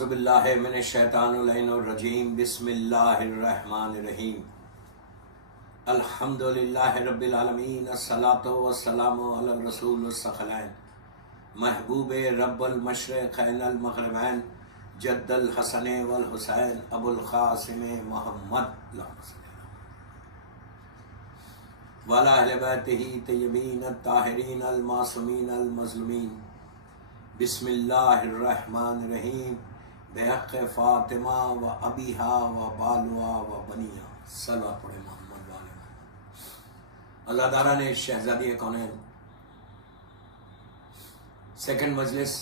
اعوذ باللہ من الشیطان اللعین الرجیم بسم اللہ الرحمن الرحیم الحمد للہ رب العالمین الصلاۃ والسلام علی الرسول الثقلین محبوب رب المشرقین المغربین جد الحسن والحسین ابو القاسم محمد وعلی اہل بیتہ طیبین الطاہرین المعصومین المظلومین بسم اللہ الرحمن الرحیم بحق فاطمہ و ابیہا و بالوا و بنیہا صلوات پڑھے محمد و آل محمد۔ اللہ تعالیٰ نے شہزادی کونین سیکنڈ مجلس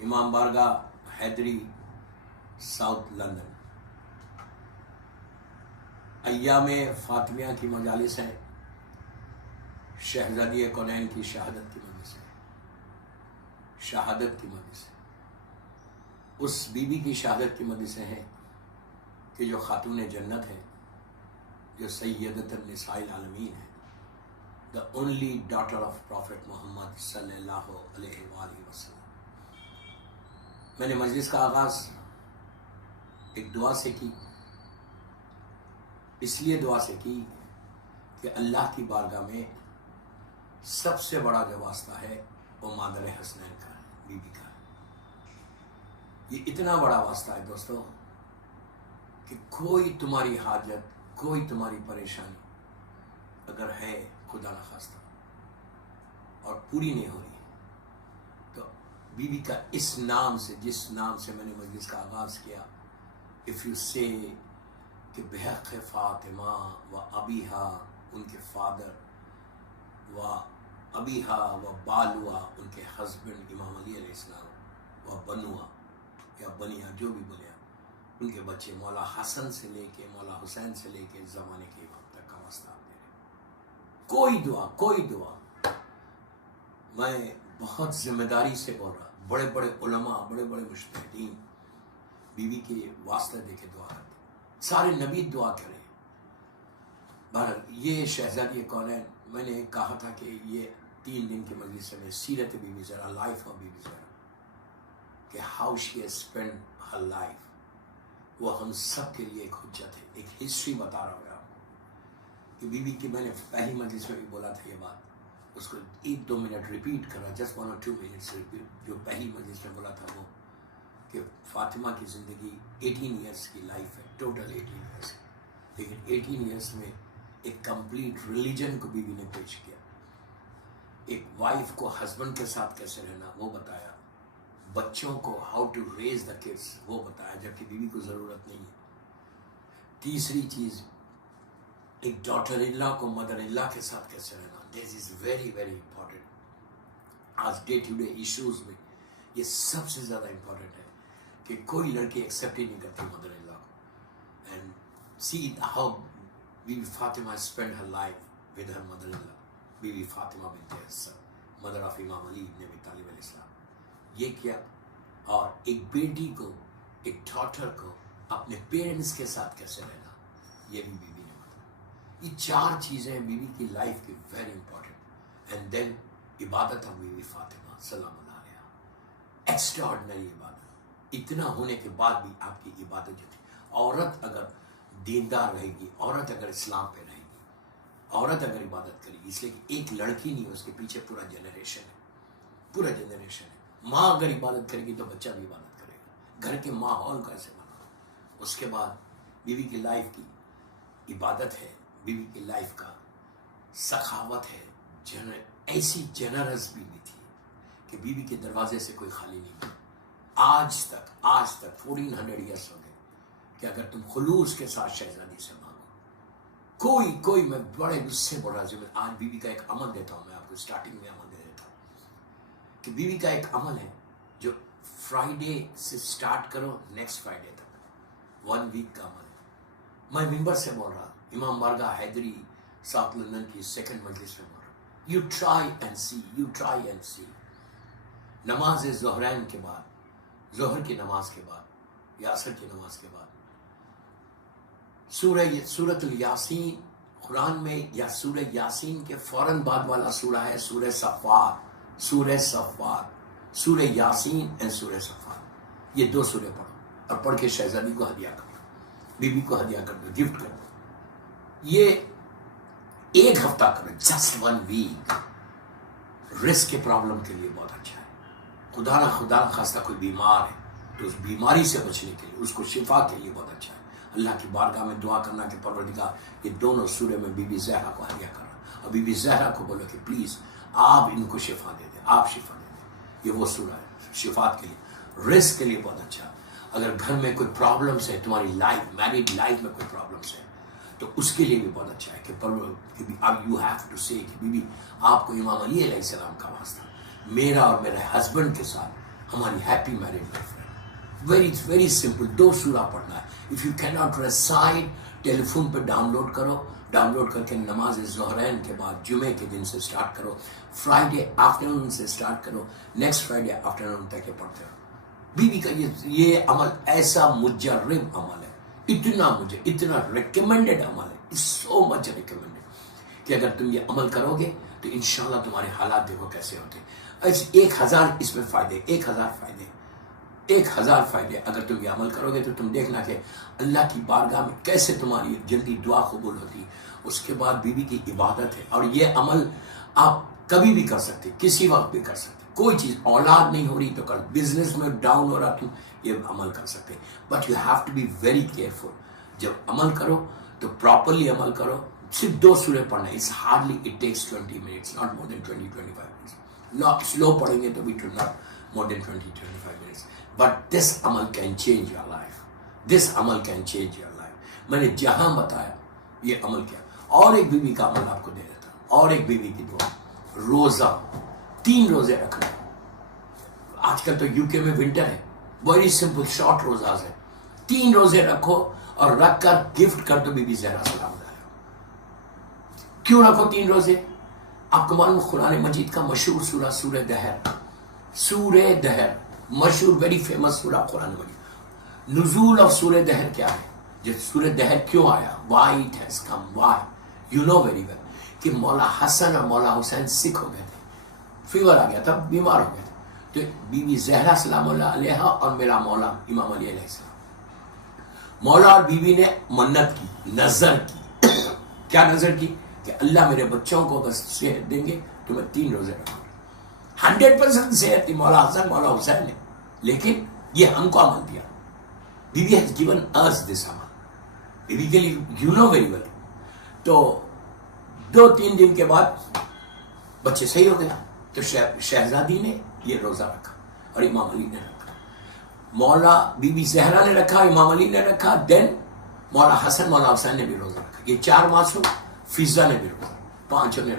امام بارگاہ حیدری ساؤتھ لندن ایام فاطمیہ کی مجالس ہیں، شہزادی کونین کی شہادت کی مجلس ہے، شہادت کی مجلس ہے۔ اس بی بی کی شہادت کی مجلسیں ہیں کہ جو خاتون جنت ہے، جو سیدۃ النساء العالمین ہے، the only daughter of Prophet محمد صلی اللہ علیہ وآلہ وسلم۔ میں نے مجلس کا آغاز ایک دعا سے کی، اس لیے دعا سے کی کہ اللہ کی بارگاہ میں سب سے بڑا جو واسطہ ہے وہ مادر حسنین کا ہے، بی بی کا ہے۔ یہ اتنا بڑا واسطہ ہے دوستو کہ کوئی تمہاری حاجت، کوئی تمہاری پریشانی اگر ہے خدا نخواستہ اور پوری نہیں ہو رہی تو بی بی کا اس نام سے، جس نام سے میں نے مجلس کا آغاز کیا، اف یو سے کہ بحق فاطمہ و ابیہا، ان کے فادر، و ابیہا و بالوا، ان کے ہسبینڈ امام علی علیہ السلام، و بنوا یا بنیا، جو بھی بولے ان کے بچے، مولا حسن سے لے کے مولا حسین سے لے کے زمانے کے امام تک کا واسطہ دے رہے۔ کوئی دعا میں بہت ذمہ داری سے بول رہا، بڑے بڑے علماء، بڑے بڑے مجتہدین بی بی کے واسطے دے کے دعا کرتے، سارے نبی دعا کرے۔ بہرحال یہ شہزادی کونین، میں نے کہا تھا کہ یہ 3 دن کے مجلس میں سیرت بی بی ذرا، لائف آف بی بی ذرا، کہ how she has spend her life, وہ ہم سب کے لیے ایک حجت ہے، ایک ہسٹری بتا رہا ہوں آپ کو کہ بی بی کی میں نے پہلی مجلس میں بھی بولا تھا یہ بات، اس کو 1-2 منٹ ریپیٹ کر رہا، جسٹ 1 or 2 minutes ریپیٹ، جو پہلی مجلس میں بولا تھا وہ کہ فاطمہ کی زندگی 18 ایئرس کی لائف ہے، ٹوٹل 18 ایئرس، لیکن 18 ایئرس میں ایک کمپلیٹ ریلیجن کو بی بی نے پیش کیا، ایک وائف کو ہسبینڈ کے ساتھ کیسے رہنا وہ بتایا، بچوں کو how to raise the kids وہ بتایا، جبکہ بیوی کو ضرورت نہیں ہے۔ تیسری چیز، ایک ڈاٹر ان لا کو مدر ان لا کے ساتھ کیسے رہنا، دس از ویری ویری امپورٹنٹ۔ آج ڈے ٹو ڈے ایشوز میں یہ سب سے زیادہ امپورٹنٹ ہے کہ کوئی لڑکی ایکسیپٹ ہی نہیں کرتی مدر ان لا کو، and see how Bibi Fatima spend her life with her mother in law, Bibi Fatima بنت حسن، مدر آف امام علی بن ابی طالب علیہ السلام، یہ کیا۔ اور ایک بیٹی کو، ایک ڈاٹر کو اپنے پیرنٹس کے ساتھ کیسے رہنا، یہ بھی بی بی نے بتایا۔ یہ 4 چیزیں بی بی کی لائف کی ویری امپورٹنٹ۔ اینڈ دین عبادت آف بی بی فاطمہ سلام اللہ علیہا، ایکسٹرا آرڈنری عبادت، اتنا ہونے کے بعد بھی آپ کی عبادت جو تھی، عورت اگر دیندار رہے گی، عورت اگر اسلام پہ رہے گی، عورت اگر عبادت کرے گی، اس لیے کہ ایک لڑکی نہیں، اس کے پیچھے پورا جنریشن ہے، پورا جنریشن ہے۔ ماں اگر عبادت کرے گی تو بچہ بھی عبادت کرے گا، گھر کے ماحول کو ایسے بنا۔ اس کے بعد بیوی کی لائف کی عبادت ہے، بیوی کی لائف کا سخاوت ہے، ایسی جنرس بیوی تھی کہ بیوی کے دروازے سے کوئی خالی نہیں تھا۔ آج تک 1400 ایئرس ہو گئے کہ اگر تم خلوص کے ساتھ شہزادی سے مانگو، کوئی میں بڑے غصے بڑھ رہا ہوں۔ آج بیوی کا ایک عمل دیتا ہوں میں آپ کو، اسٹارٹنگ میں عمل دے دیتا ہوں کہ بیوی کا ایک عمل ہے جو فرائیڈے سے سٹارٹ کرو نیکسٹ فرائیڈے تک، 1 ویک کا عمل ہے۔ میں ممبر سے بول رہا، امام بارگاہ حیدری ساؤتھ لندن کی 2nd مجلس میں بول رہا، یو ٹرائی اینڈ سی، نماز ظہرین کے بعد، ظہر کی نماز کے بعد یا عصر کی نماز کے بعد سورۃ الیاسین قرآن میں، یا سورہ یاسین کے فوراً بعد والا سورہ ہے سورہ صفات، سورہ یاسین اینڈ سورہ صفات، یہ 2 سورے پڑھو اور پڑھ کے شہزادی کو ہدیہ کر دو, بیوی کو ہدیہ کر دو, گفٹ کر دو. یہ 1 ہفتہ کرو, جسٹ 1 ویک. رزق کے پرابلم کے لیے بہت اچھا ہے. خدا نہ خواستہ کوئی بیمار ہے تو اس بیماری سے بچنے کے لیے, اس کو شفا کے لیے بہت اچھا ہے. اللہ کی بارگاہ میں دعا کرنا کہ پروردگار یہ دونوں سورے میں بی بی زہرا کو ہدیہ کرنا, اور بی بی زہرا کو بولو کہ پلیز آپ ان کو شفا دے دیں, آپ شفا دے دیں. یہ وہ سورہ ہے شفات کے لیے, رزق کے لیے بہت اچھا. اگر گھر میں کوئی پرابلمس ہے, تمہاری لائف میریڈ لائف میں کوئی پرابلمس ہے, تو اس کے لیے بھی بہت اچھا ہے کہ یو ہیو ٹو سے کہ بی بی آپ کو امام علی علیہ السلام کا واسطہ, میرا اور میرے ہسبینڈ کے ساتھ ہماری ہیپی میرج لائف ہے. ویری سمپل 2 سورہ پڑھنا ہے. If you can not recite, telephone پہ ڈاؤن لوڈ کرو, ڈاؤن لوڈ کر کے نماز ظہرین کے بعد جمعے کے دن سے سٹارٹ کرو, فرائیڈے آفٹرنون سے سٹارٹ کرو, نیکسٹ فرائیڈے آفٹرنون تک یہ پڑھتے ہو. بیوی کا یہ عمل ایسا مجرب عمل ہے, اتنا ریکمینڈڈ عمل ہے, سو مچ ریکمینڈڈ کہ اگر تم یہ عمل کرو گے تو انشاءاللہ تمہارے حالات دیکھو کیسے ہوتے ہیں. 1000 اس میں فائدے, 1000 فائدے اگر تم یہ عمل کرو گے تو تم دیکھنا کہ اللہ کی بارگاہ میں کیسے تمہاری جلدی دعا قبول ہوتی. اس کے بعد بیوی کی عبادت ہے, اور یہ عمل آپ کبھی بھی کر سکتے, کسی وقت بھی کر سکتے. کوئی چیز اولاد نہیں ہو رہی تو کر, بزنس میں ڈاؤن ہو رہا تو یہ عمل کر سکتے, but you have to be very careful. جب عمل کرو تو پراپرلی عمل کرو. صرف 2 سورے پڑھنا, it's hardly it takes 20 minutes, not more than 20-25 minutes. Slow پڑھیں گے تو بھی to not more than 20-25 minutes. But this عمل can change your life, this عمل کین چینج یور لائف. میں نے جہاں بتایا یہ عمل کیا. اور ایک بیوی کا عمل آپ کو دے دیتا ہوں, اور ایک بیوی کی دعا. روزہ 3 روزے رکھنا. آج کل تو یو کے میں ونٹر ہے, ویری سمپل شارٹ روزاز ہے. 3 روزے رکھو اور رکھ کر گفٹ کر دو بی بی زہرا سلام علیہ. کیوں رکھو 3 روزے؟ آپ کو معلوم قرآن مجید کا مشہور سورہ سورہ دہر, مشہور ویری فیمس سورہ قرآن مجید. نزول آف سورہ دہر کیا ہے؟ جو سورہ دہر کیوں آیا, why it has come, why you know very well کہ مولا حسن اور مولا حسین سکھ ہو گئے تھے, فیور آ گیا تھا, بیمار ہو گئے تھے. تو بی بی زہرا سلام اللہ علیہ اور میرا مولا امام علی علیہ السلام, مولا اور بیوی نے منت کی, نظر کی. کیا نظر کی؟ کہ اللہ میرے بچوں کو اگر صحت دیں گے تو میں 3 روزے رکھوں گا. 100% صحت تھی مولا حسن مولا حسین نے, لیکن یہ ہم کو عمل دیا. بیوی has given us this عمل, بیوی کے لیے you know very well. تو 2-3 دن کے بعد بچے صحیح ہو گئے, تو شہزادی نے یہ روزہ رکھا اور امام علی نے رکھا. مولا بی بی زہرا نے رکھا, امام علی نے رکھا, دین مولا حسن مولا حسین نے بھی روزہ رکھا. یہ 4 معصوم, فضا نے بھی روزہ, 5 نے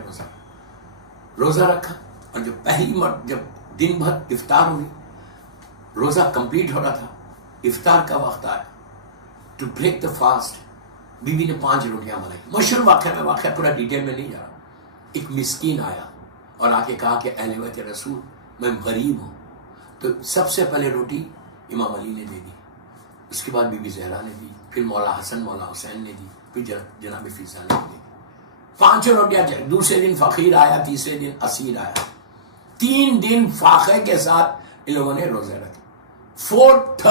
روزہ رکھا. اور جو پہلی جب دن بھر افطار ہوئی, روزہ کمپلیٹ ہو رہا تھا, افطار کا وقت آیا ٹو بریک دا فاسٹ. بیوی نے 5 روٹیاں بنائی. مشہور واقعہ میں, واقعہ پورا ڈیٹیل میں نہیں جا رہا. ایک مسکین آیا اور آ کے کہا کہ اہل بیت رسول میں غریب ہوں. تو سب سے پہلے روٹی امام علی نے دے دی, اس کے بعد بی بی زہرا نے دی, پھر مولا حسن مولا حسین نے دی, پھر جناب فضا نے دی. 5 روٹیاں. دوسرے دن فقیر آیا, تیسرے دن اسیر آیا. 3 دن فاقے کے ساتھ ان لوگوں نے روزے رکھے. فورتھ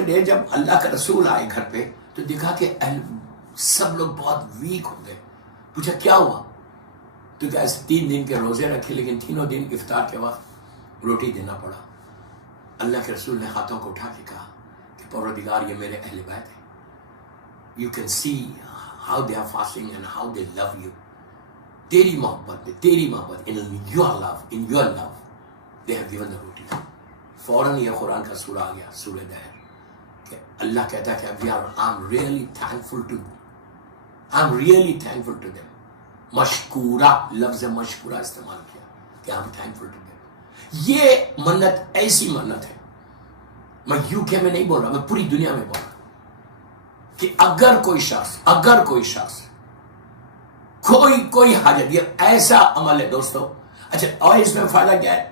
ڈے جب اللہ کا رسول آئے گھر پہ تو دیکھا کہ سب لوگ بہت ویک ہو گئے. پوچھا کیا ہوا؟ تو کیا ایسے 3 دن کے روزے رکھے, لیکن تینوں دن افطار کے وقت روٹی دینا پڑا. اللہ کے رسول نے ہاتھوں کو اٹھا کے کہا کہ پروردگار یہ میرے اہل بیت ہیں. You can see how they are fasting and how they love you. تیری محبت in your love they have given the roti. فوراً یہ قرآن کا سورہ آ گیا, سورہ دہر, کہ اللہ کہتا ہے کہ I'm really thankful to them. مشکورہ, لفظ مشکورہ استعمال کیا کہ I'm thankful to them. یہ منت ایسی منت ہے, میں یو کے میں نہیں بول رہا, میں پوری دنیا میں بول رہا کہ اگر کوئی شخص کوئی حاجت, یہ ایسا عمل ہے دوستو. اچھا, اور اس میں فائدہ کیا ہے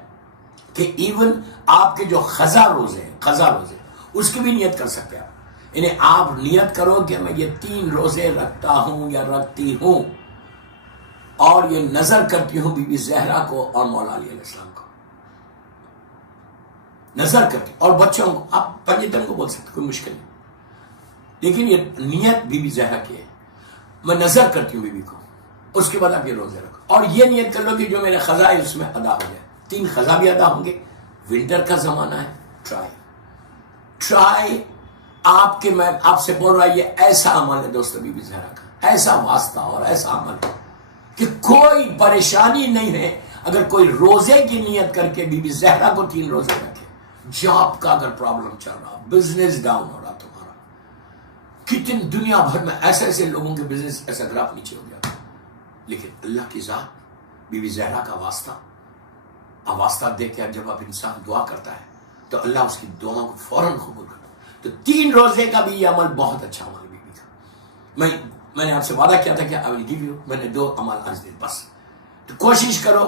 کہ ایون آپ کے جو قضا روزے اس کی بھی نیت کر سکتے آپ. یعنی آپ نیت کرو کہ میں یہ 3 روزے رکھتا ہوں یا رکھتی ہوں, اور یہ نظر کرتی ہوں بی بی زہرا کو اور مولا علی علیہ السلام کو. نظر کر کے. اور بچوں کو آپ پنجتن کو بول سکتے, کوئی مشکل نہیں, لیکن یہ نیت بی بی زہرا کی ہے, میں نظر کرتی ہوں بیوی کو, اس کے بعد آپ یہ روزے رکھو, اور یہ نیت کر لو کہ جو میرے قضا ہے اس میں ادا ہو جائے. 3 قضا بھی ادا ہوں گے. ونٹر کا زمانہ ہے, ٹرائی آپ کے, میں آپ سے بول رہا, یہ ایسا عمل ہے دوستو بی بی زہرا کا, ایسا واسطہ اور ایسا عمل ہے کہ کوئی پریشانی نہیں ہے اگر کوئی روزے کی نیت کر کے بی بی زہرا کو 3 روزے رکھے. جاب کا اگر پرابلم چل رہا, بزنس ڈاؤن ہو رہا تمہارا, کتنی دنیا بھر میں ایسے لوگوں کے بزنس ایسا گراف نیچے ہو گیا, لیکن اللہ کی ذات بی بی زہرا کا واسطہ دیکھ کے جب آپ انسان دعا کرتا ہے تو اللہ اس کی دعاؤں کو فوراً قبول کرتا ہے. تو 3 روزے کا بھی یہ عمل بہت اچھا عمل ہے بیوی کا. میں نے آپ سے وعدہ کیا تھا کہ I will give you, میں نے 2 عمل آج دے بس. تو کوشش کرو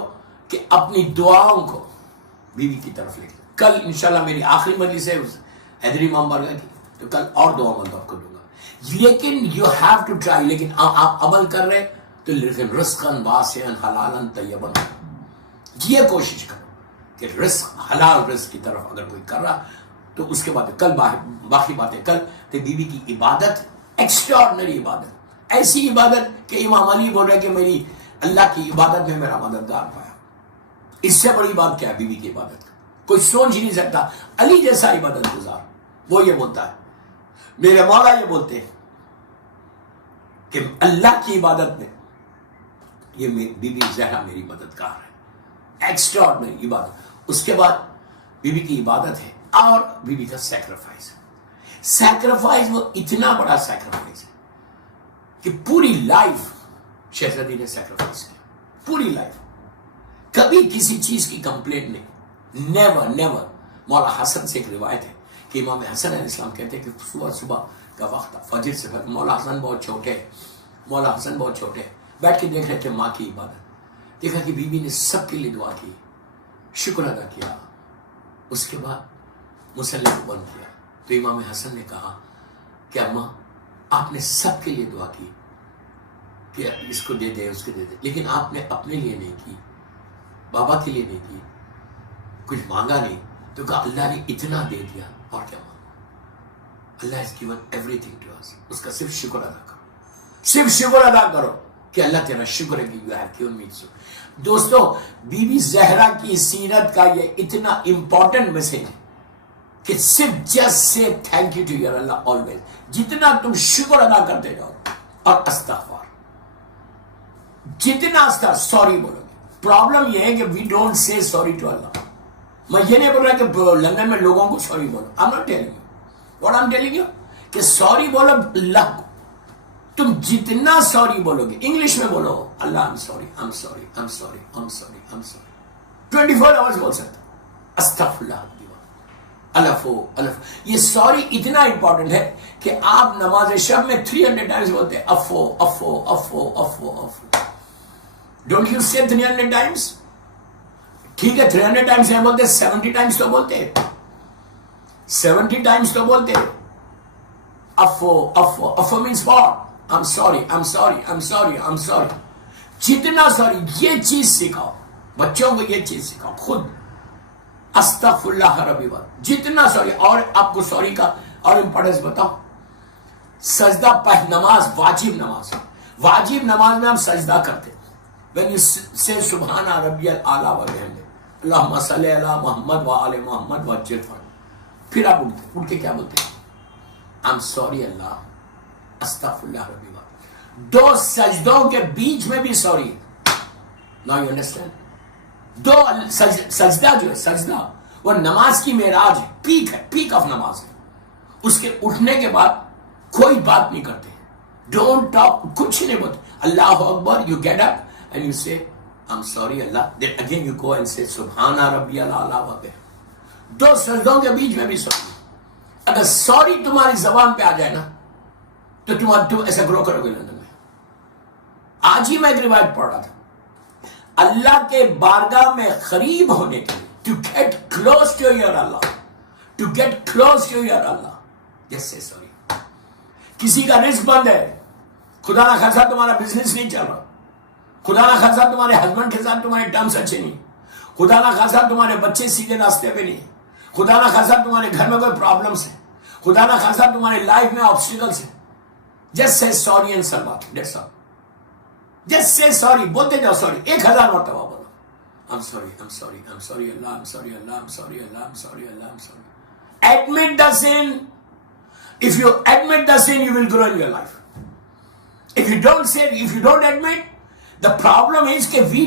کہ اپنی دعاؤں کو بیوی کی طرف لے کے. کل انشاءاللہ میری آخری مجلس ہے حیدری امام بارگاہ کی, تو کل اور 2 عمل آپ کو دوں گا. لیکن یو ہیو ٹو ٹرائی, لیکن آپ عمل کر رہے تو لیکن رزقاً واسعاً حلالاً طیباً, یہ کوشش کرو کہ رزق, حلال رزق کی طرف اگر کوئی کر رہا تو اس کے بعد کل باقی باتیں کل. تو بیوی کی عبادت ایکسٹراڈنری عبادت, ایسی عبادت کہ امام علی بول رہے کہ میری اللہ کی عبادت میں میرا مددگار پایا. اس سے بڑی بات کیا ہے بیوی کی عبادت کا, کوئی سوچ ہی نہیں سکتا. علی جیسا عبادت گزار وہ یہ بولتا ہے, میرے مولا یہ بولتے ہیں کہ اللہ کی عبادت میں یہ بی بی زہرا میری مددگار ہے. ایکسٹراڈنری عبادت. اس کے بعد بیوی کی عبادت ہے اور بیوی کا سیکریفائس. سیکریفائس وہ اتنا بڑا سیکریفائس ہے کہ پوری لائف شہزادی نے سیکریفائس کیا, پوری لائف, کبھی کسی چیز کی کمپلینٹ نہیں, نیور. مولا حسن سے ایک روایت ہے کہ امام حسن علیہ السلام کہتے ہیں کہ صبح کا وقت فجر سے پہلے مولا حسن بہت چھوٹے بیٹھ کے دیکھ رہے تھے ماں کی عبادت. دیکھا کہ بیوی نے سب کے لیے دعا کی, شکر ادا کیا, اس کے بعد مصلی کو بند کیا. تو امام حسن نے کہا کہ اماں آپ نے سب کے لیے دعا کی کہ اس کو دے دے, اس کو دے دے, لیکن آپ نے اپنے لیے نہیں کی, بابا کے لیے نہیں کی, کچھ مانگا نہیں. تو کہا اللہ نے اتنا دے دیا اور کیا مانگا. اللہ has given everything to us. اس کا صرف شکر ادا کرو, صرف شکر ادا کرو کہ اللہ تیرا شکر ہے کہ you have given me so. دوستو بی بی زہرا کی سیرت کا یہ اتنا امپورٹنٹ میسج ہے کہ صرف جسٹ سے thank you to your Allah always. جتنا تم شکر ادا کرتے جاؤ اور استغفار, جتنا سوری بولو گے. پرابلم یہ ہے کہ we don't say sorry to Allah. میں یہ نہیں بول رہا کہ لندن میں لوگوں کو سوری بولو, I'm not telling you. What I'm telling you کہ سوری بولو اللہ کو. تم جتنا سوری بولو گے, انگلش میں بولو اللہ I'm sorry, I'm sorry, I'm sorry, I'm sorry, I'm sorry. 24 hours بول سکتا, استغفراللہ, یہ سوری اتنا امپورٹنٹ ہے کہ آپ نماز شب میں 300 ٹائمز بولتے ہیں افو افو افو افو افو. ڈونٹ یو سے 300 ٹائمز, ٹھیک ہے 300 ٹائمز نہیں بولتے, 70 ٹائمز تو بولتے, 70 ٹائمز تو بولتے افو افو افو means what, I'm sorry, I'm sorry, I'm sorry, I'm sorry. جتنا سوری, یہ چیز سکھاؤ بچوں کو, یہ چیز سکھاؤ خود. استغفر اللہ ربی بات, جتنا سوری. اور آپ کو سوری کا اور امپورٹنس بتاؤ, سجدہ نماز, واجب نماز میں ہم سجدہ کرتے. when you say سبحان ربی الاعلیٰ وبحمدہ اللہم صلی علی محمد وآل محمد وجل فرد, پھر آپ اٹھ کے کیا بولتے ہیں, I'm sorry اللہ, استغفر اللہ ربی بات. 2 سجدوں کے بیچ میں بھی سوری. Now you understand. 2 سجدہ جو ہے, سجدہ وہ نماز کی معراج ہے, پیک آف نماز ہے. اس کے اٹھنے کے بعد کوئی بات نہیں کرتے, ڈونٹ ٹاک, کچھ نہیں بولتے. اللہ اکبر, you get up and you say I'm sorry Allah. Then again you go and say Subhana Rabbi al-A'la wa bihamdihi. 2 سجدوں کے بیچ میں بھی سوری. اگر سوری تمہاری زبان پہ آ جائے نا تو تم ایسا گرو کرو گے لندن میں. آج ہی میں ایک روایت پڑھ رہا تھا, اللہ کے بارگاہ میں قریب ہونے کے لیے, to get close to your Allah, to get close to your Allah, just say sorry. کسی کا رزق بند ہے, خدا نہ خاصا تمہارا بزنس نہیں چل رہا, خدا نہ خاصا تمہارے ہسبینڈ کے ساتھ تمہارے ٹرمز اچھے نہیں, خدا نہ خاصا تمہارے بچے سیدھے راستے پہ نہیں, خدا نہ خاصا تمہارے گھر میں کوئی پرابلمس ہے, خدا نہ خاصا تمہاری لائف میں آبسٹیکلس ہیں, جسٹ سے سوری اینڈ سلوات, that's all. Just say sorry, بولتے جاؤ سوری 1000 مرتبہ بولو. I'm sorry, I'm sorry, I'm sorry Allah, I'm sorry Allah, I'm sorry Allah, I'm sorry Allah, I'm sorry. Admit the sin. If you admit the sin, you will grow in your life. If you don't admit, the problem is that we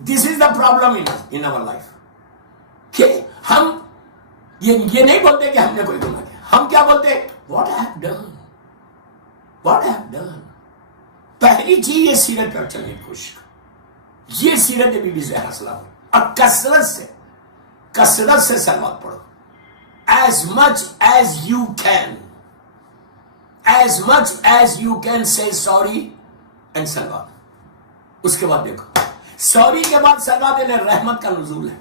This is the problem in our life. کہ ہم یہ نہیں بولتے کہ ہم نے کوئی گناہ کیا. ہم کیا بولتے ہیں؟ What I have done. What I have done. پہلی چیز یہ سیرت پر چلنے کی کوشش کرو. یہ سیرت بی بی زہرا سلام اور کثرت سے سلوات پڑھو. As much as you can say sorry and سلوات. اس کے بعد دیکھو, سوری کے بعد سلوات یعنی رحمت کا نزول ہے.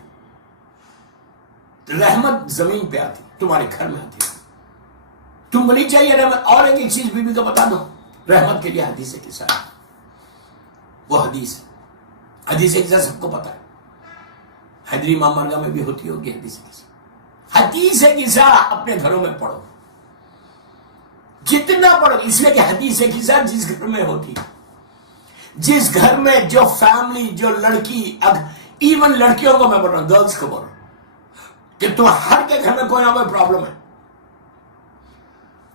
رحمت زمین پہ آتی, تمہارے گھر میں آتی ہے. تم نہیں چاہیے رحمت. اور ایک چیز بی بی کو بتا دو, رحمت کے لیے حدیث قصہ ہے. وہ حدیث قصہ سب کو پتا ہے. حیدری امام بارگاہ میں بھی ہوتی ہوگی حدیث قصہ. حدیث قصہ اپنے گھروں میں پڑھو, جتنا پڑھو. اس لیے کہ حدیث قصہ جس گھر میں ہوتی, جس گھر میں جو فیملی, جو لڑکی, ایون لڑکیوں کو میں بول رہا ہوں, گرلز کو بول رہا ہوں کہ تم ہر کے گھر میں کوئی نہ کوئی پرابلم ہے.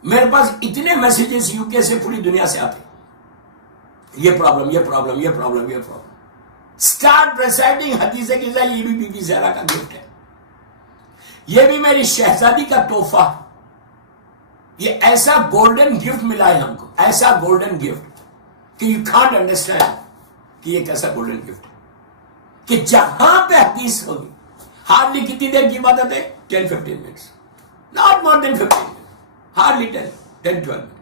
میرے پاس اتنے میسیجز یو کے سے پوری دنیا سے آتے, یہ پرابلم. اسٹارٹ ریسائٹنگ حدیث قصہ. یہ بھی بی بی زہرا کا گفٹ ہے, یہ بھی میری شہزادی کا تحفہ. یہ ایسا گولڈن گفٹ ملا ہے ہم کو, ایسا گولڈن گفٹ کہ یو کانٹ انڈرسٹینڈ کہ یہ کیسا گولڈن گفٹ ہے. کہ جہاں پہ حدیث ہوگی, ہارڈلی کتنی دیر کی عبادت ہے؟ 10-15 minutes, not more than 15 minute, hardly 10-12 minute.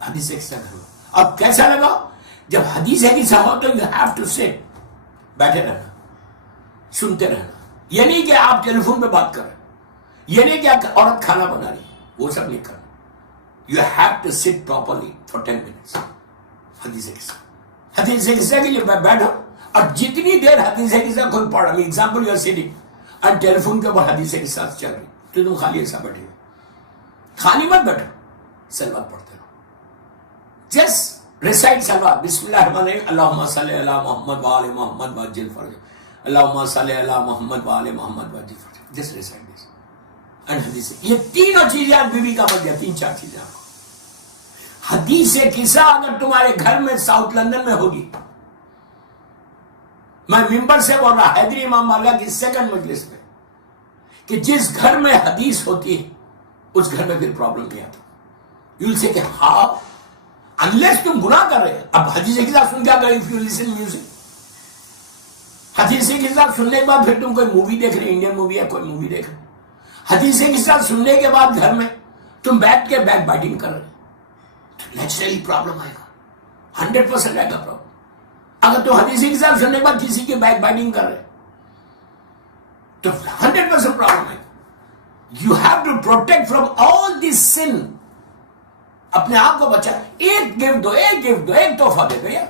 حدیث قصہ کرو. اب کیسا لگا؟ جب حدیث قصہ ہو تو یو ہیو ٹو سٹ, بیٹھے رہنا, سنتے رہنا. یہ نہیں کہ آپ ٹیلی فون پہ بات کر رہے, یہ نہیں کہ عورت کھانا بنا رہی, وہ سب نہیں کرنا. You have to sit properly for 10 minutes. حدیث قصہ کے لیے بیٹھو, اور جتنی دیر حدیث قصہ کوئی پڑھ رہا, ایگزامپل یو آر سٹنگ اور ٹیلی فون کے اوپر حدیث قصہ چل رہی, تو تم خالی ایسا بیٹھے, خالی مت بیٹھو, سلوات پڑھتے رہو. جسٹ ریسائٹ سلوات. بسم اللہ الرحمن الرحیم. اللہم صلی علی محمد و آل محمد وعجل فرج. اللہم صلی علی محمد و آل محمد وعجل فرج. جسٹ ریسائٹ دس اینڈ حدیث. یہ تینوں چیزیں آج بی بی کا بن گیا, 3-4 چیزیں آپ کو. حدیث قصہ اگر تمہارے گھر میں ساؤتھ لندن میں ہوگی, میں ممبر سے بول رہا حیدری امام بارگاہ کی سیکنڈ مجلس میں, کہ جس گھر میں حدیث ہوتی ہے اس گھر میں پھر پرابلم نہیں آتا. یو سے کہ ہاں انلیس تم گناہ کر رہے ہیں. اب حدیث قصہ سن کیا کریں؟ اف یو لسن میوزک, حدیث قصہ سننے کے بعد پھر تم کوئی مووی دیکھ رہے, انڈین مووی یا کوئی مووی دیکھ رہے, حدیث قصہ سننے کے بعد گھر میں تم بیٹھ کے بیک بائٹنگ کر رہے, نیچرلی پرابلم آئے گا, 100% آئے گا پرابلم. اگر تم حدیث قصہ سننے کے بعد کسی کی بیک بائٹنگ کر رہے تو 100% پرابلم آئے گا. You have to protect from all this sin. اپنے آپ کو بچا. ایک گفٹ دو, ایک تحفہ دے دو یار.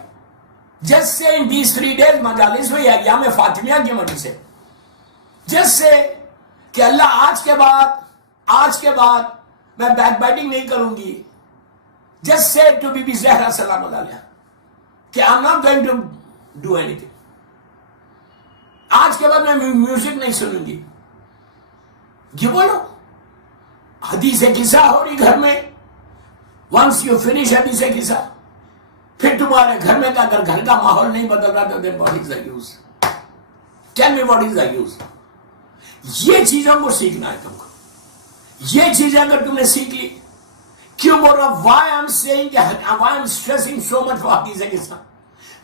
جس سے ان 3 days مجالس میں یا ایام فاطمیہ کی وجہ سے, جس سے کہ اللہ آج کے بعد میں بیک بائٹنگ نہیں کروں گی. جس سے ٹو بی بی زہرا سلام علیہ کہ I'm not going to do anything. آج کے بعد میں میوزک نہیں سنوں گی. یہ بولو. حدیث قصہ ہو رہی گھر میں, ونس یو فنش حدیث قصہ, پھر تمہارے گھر میں اگر گھر کا ماحول نہیں بدل رہا تو then what is the use? Tell me what is the use? یہ چیزوں کو سیکھنا ہے تم کو. یہ چیزیں اگر تم نے سیکھ لی, کیوں بول رہا ہوں why I'm saying, why I'm stressing so much for حدیث قصہ,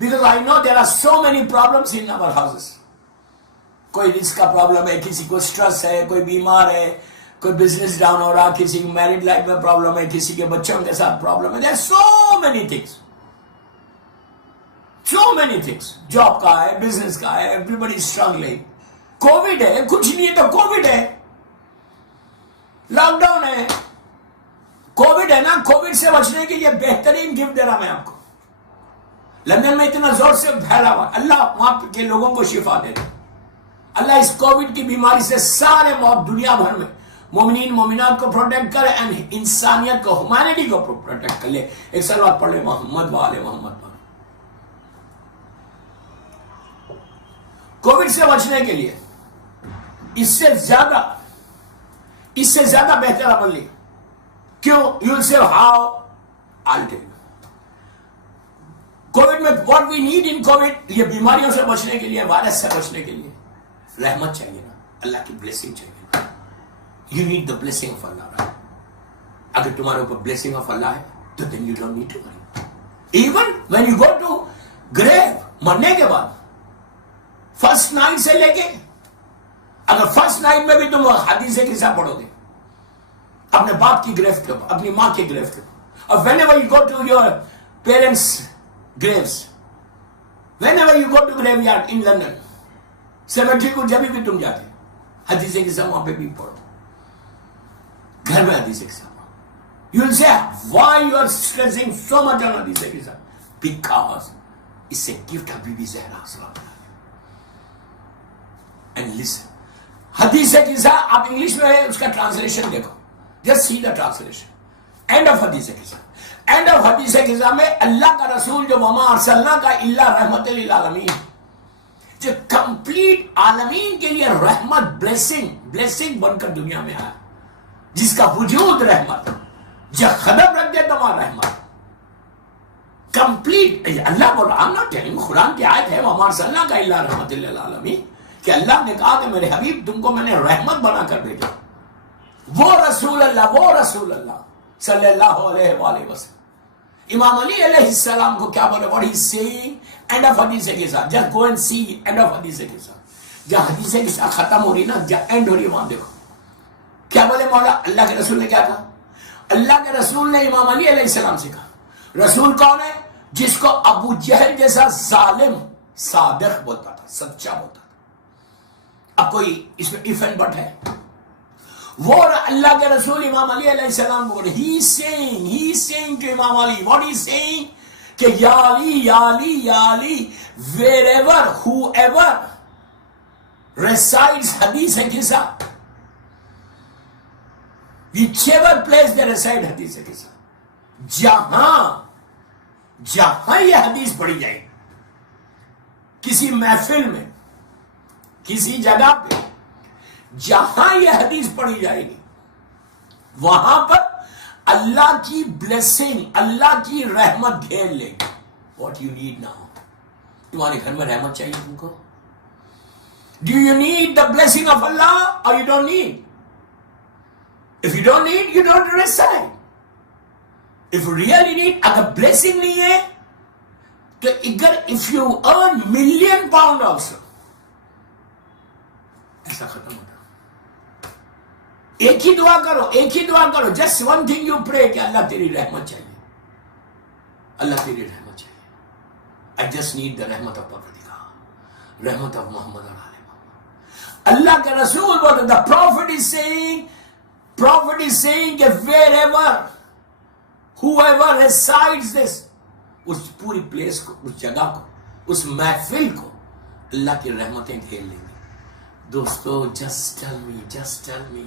because I know there are so many problems in our houses. کوئی رزق کا پرابلم ہے, کسی کو سٹریس ہے, کوئی بیمار ہے, کوئی بزنس ڈاؤن ہو رہا, کسی کی میرڈ لائف میں پرابلم ہے, کسی کے بچوں کے ساتھ پرابلم ہے. There are so many things. Job کا ہے, بزنس کا ہے, everybody is struggling. کووڈ ہے, کچھ نہیں ہے تو کووڈ ہے, لاک ڈاؤن ہے, کووڈ ہے نا. کووڈ سے بچنے کے لیے بہترین گفٹ دے رہا میں آپ کو. لندن میں اتنا زور سے پھیلا ہوا، اللہ وہاں کے لوگوں کو شفا دے دے، اللہ اس کووڈ کی بیماری سے سارے دنیا بھر میں مومنین مومنات کو پروٹیکٹ کرے، اینڈ انسانیت کو، ہیومینٹی کو پروٹیکٹ کر لے۔ ایک صلوات پڑھ لے محمد والے محمد پر۔ کووڈ سے بچنے کے لیے اس سے زیادہ بہتر عمل نہیں۔ کیوں؟ You will say how, I tell you. Covid میں what we need in Covid, یہ بیماریوں سے بچنے کے لیے، وائرس سے بچنے کے لیے رحمت چاہیے نا، اللہ کی بلیسنگ چاہیے نا۔ You need the blessing of Allah. اگر تمہارے اوپر بلیسنگ آف اللہ ہے تو then you don't need to worry. Even when you go to grave, مرنے کے بعد فرسٹ نائٹ سے لے کے، اگر فرسٹ نائٹ میں بھی تم حدیث قصہ پڑھو گے اپنے باپ کی گریف کے اوپر، اپنی ماں کی گریف کے اوپر، اور whenever you go to your parents graves, whenever you go to graveyard in London, cemetery کو جب بھی تم جاتے حدیث قصہ وہاں پہ بھی پڑھو، گھر میں حدیث قصہ پڑھو۔ You will say, why you are stressing so much on حدیث قصہ؟ Because it's a gift of Bibi Zahra صلی اللہ علیہ وسلم۔ And listen، حدیث قصہ آپ انگلش میں اس کا ٹرانسلیشن دیکھو، just see the translation، end of حدیث قصہ۔ اینڈ آف حدیث قصہ میں اللہ کا رسول جو وما ارسلناک الا رحمت للعالمین، جو کمپلیٹ عالمین کے لیے رحمت، بلیسنگ بن کر دنیا میں آیا، جس کا وجود رحمت، جو ختم رکھ دے تمہارا رحمت کمپلیٹ۔ اللہ بول رہا، قرآن کی آیت ہے وما ارسلناک الا رحمت للعالمین، کہ اللہ نے کہا کہ میرے حبیب تم کو میں نے رحمت بنا کر بھیجا۔ وہ رسول اللہ صلی اللہ علیہ وآلہ وسلم، امام علی علیہ السلام کو کیا بولے؟ what he is saying end of حدیث قصہ، just go and see end of حدیث قصہ، جہاں حدیث قصہ ختم ہو رہی نا، جہاں اینڈ ہو رہی وہاں دیکھو کیا بولے مولا۔ اللہ کے رسول نے کیا کہا؟ اللہ کے رسول نے امام علی علیہ السلام سے کہا، رسول کون ہے؟ جس کو ابو جہل جیسا ظالم صادق بولتا تھا، سچا بولتا تھا۔ اب کوئی اس میں if and but ہے؟ وہ اللہ کے رسول امام علی علیہ السلام کو he is saying to امام علی what he is saying کہ یا علی wherever whoever recites حدیث قصہ، whichever place they recite حدیث قصہ، جہاں یہ حدیث پڑھی جائے، کسی محفل میں، کسی جگہ پہ جہاں یہ حدیث پڑھی جائے گی، وہاں پر اللہ کی بلیسنگ، اللہ کی رحمت گھیر لے گی۔ واٹ یو نیڈ ناؤ، تمہارے گھر میں رحمت چاہیے تم کو؟ Do you need the blessing of Allah اور you don't need? If you don't need, you don't recite. If you really need, اگر بلیسنگ نہیں ہے تو if you earn million pound also, ایسا ختم ہوتا۔ ایک ہی دعا کرو، just one thing you pray کہ اللہ تیری رحمت چاہیے، اللہ تیری رحمت چاہیے۔ I just need the رحمت of پروردگار، رحمت of محمد اور آل محمد۔ اللہ کا رسول بولتے the prophet is saying کہ wherever whoever recites this، اس پوری پلیس کو، اس جگہ کو، اس محفل کو اللہ کی رحمتیں گھیر لیں گی۔ دوستو just tell me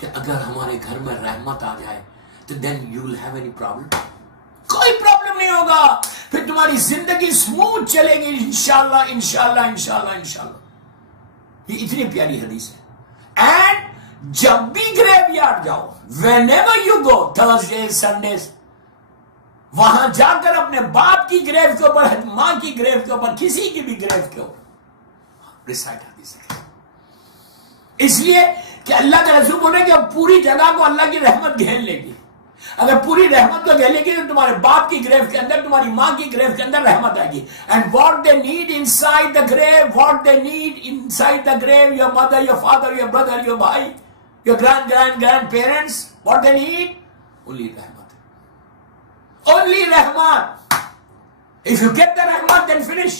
کہ اگر ہمارے گھر میں رحمت آ جائے تو then you will have any problem؟ کوئی پرابلم نہیں ہوگا، پھر تمہاری زندگی سموتھ چلے گی انشاءاللہ۔ یہ اتنی پیاری حدیث ہے۔ اینڈ جب بھی گریو یارڈ جاؤ، whenever you go Thursdays Sundays، وہاں جا کر اپنے باپ کی گریو کے اوپر، ماں کی گریو کے اوپر، کسی کی بھی گریو کے اوپر ریسائٹ حدیث ہے۔ اس لیے کہ اللہ کے رسول بولے کہ پوری جگہ کو اللہ کی رحمت گھیر لے گی۔ اگر پوری رحمت کو گھیر لے گی تو تمہارے باپ کی گریو کے اندر، تمہاری ماں کی گریو کے اندر رحمت آئے گی۔ And what they need inside the grave, your mother, your father, your brother, your بھائی، your grand parents, what they need? Only رحمت۔ اف یو گیٹ دا رحمت دین فنش۔